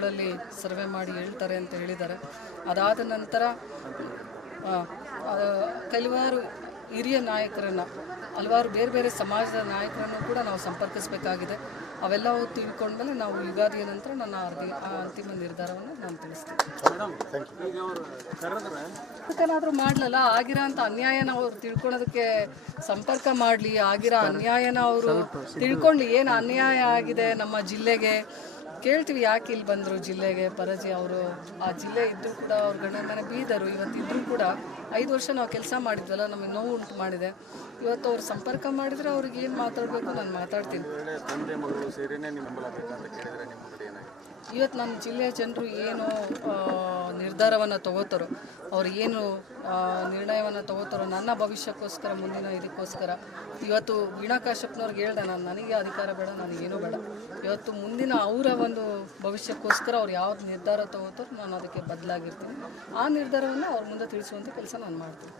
ವಾರ್ಡ್ಗಳಲ್ಲಿ ಸರ್ವೆ ಮಾಡಿ ಹೇಳ್ತಾರೆ ಅಂತ ಹೇಳಿದ್ದಾರೆ. ಅದಾದ ನಂತರ ಕೆಲವಾರು ಹಿರಿಯ ನಾಯಕರನ್ನು ಹಲವಾರು ಬೇರೆ ಬೇರೆ ಸಮಾಜದ ನಾಯಕರನ್ನು ಕೂಡ ನಾವು ಸಂಪರ್ಕಿಸಬೇಕಾಗಿದೆ. ಅವೆಲ್ಲವೂ ತಿಳ್ಕೊಂಡ್ಮೇಲೆ ನಾವು ಯುಗಾದಿಯ ನಂತರ ನನ್ನ ಅರ್ಧ ಅಂತಿಮ ನಿರ್ಧಾರವನ್ನು ನಾನು ತಿಳಿಸ್ತೀನಿ. ಏನಾದರೂ ಮಾಡಲಲ್ಲ ಆಗಿರೋ ಅಂತ ಅನ್ಯಾಯನ ಅವರು ತಿಳ್ಕೊಳೋದಕ್ಕೆ ಸಂಪರ್ಕ ಮಾಡಲಿ ಆಗಿರೋ ಅನ್ಯಾಯನ ಅವರು ತಿಳ್ಕೊಳ್ಳಿ ಏನು ಅನ್ಯಾಯ ಆಗಿದೆ ನಮ್ಮ ಜಿಲ್ಲೆಗೆ? ಕೇಳ್ತೀವಿ ಯಾಕೆ ಇಲ್ಲಿ ಬಂದರು ಜಿಲ್ಲೆಗೆ ಪರಜಿ ಅವರು? ಆ ಜಿಲ್ಲೆ ಇದ್ದರೂ ಕೂಡ ಅವ್ರ ಗಂಡನ ಬೀದರು ಇವತ್ತು ಇದ್ದರೂ ಕೂಡ ಐದು ವರ್ಷ ನಾವು ಕೆಲಸ ಮಾಡಿದ್ವಲ್ಲ ನಮಗೆ ನೋವು ಉಂಟು ಮಾಡಿದೆ. ಇವತ್ತು ಅವ್ರು ಸಂಪರ್ಕ ಮಾಡಿದರೆ ಅವ್ರಿಗೆ ಏನು ಮಾತಾಡಬೇಕು ನಾನು ಮಾತಾಡ್ತೀನಿ. ಇವತ್ತು ನಮ್ಮ ಜಿಲ್ಲೆಯ ಜನರು ಏನು ನಿರ್ಧಾರವನ್ನು ತಗೋತಾರೋ, ಅವ್ರು ಏನು ನಿರ್ಣಯವನ್ನು ತಗೋತಾರೋ, ನನ್ನ ಭವಿಷ್ಯಕ್ಕೋಸ್ಕರ, ಮುಂದಿನ ಇದಕ್ಕೋಸ್ಕರ. ಇವತ್ತು ವೀಣಾ ಕಾಶ್ಯಪ್ನವ್ರಿಗೆ ಹೇಳ್ದೆ ನಾನು, ನನಗೆ ಅಧಿಕಾರ ಬೇಡ ನನಗೇನು ಬೇಡ. ಇವತ್ತು ಮುಂದಿನ ಅವರ ಒಂದು ಭವಿಷ್ಯಕ್ಕೋಸ್ಕರ ಅವ್ರು ಯಾವ್ದು ನಿರ್ಧಾರ ತಗೋತಾರೋ, ನಾನು ಅದಕ್ಕೆ ಬದಲಾಗಿರ್ತೀನಿ. ಆ ನಿರ್ಧಾರವನ್ನು ಅವ್ರ ಮುಂದೆ ತಿಳಿಸುವಂಥ ಕೆಲಸ ನಾನು ಮಾಡ್ತೀನಿ.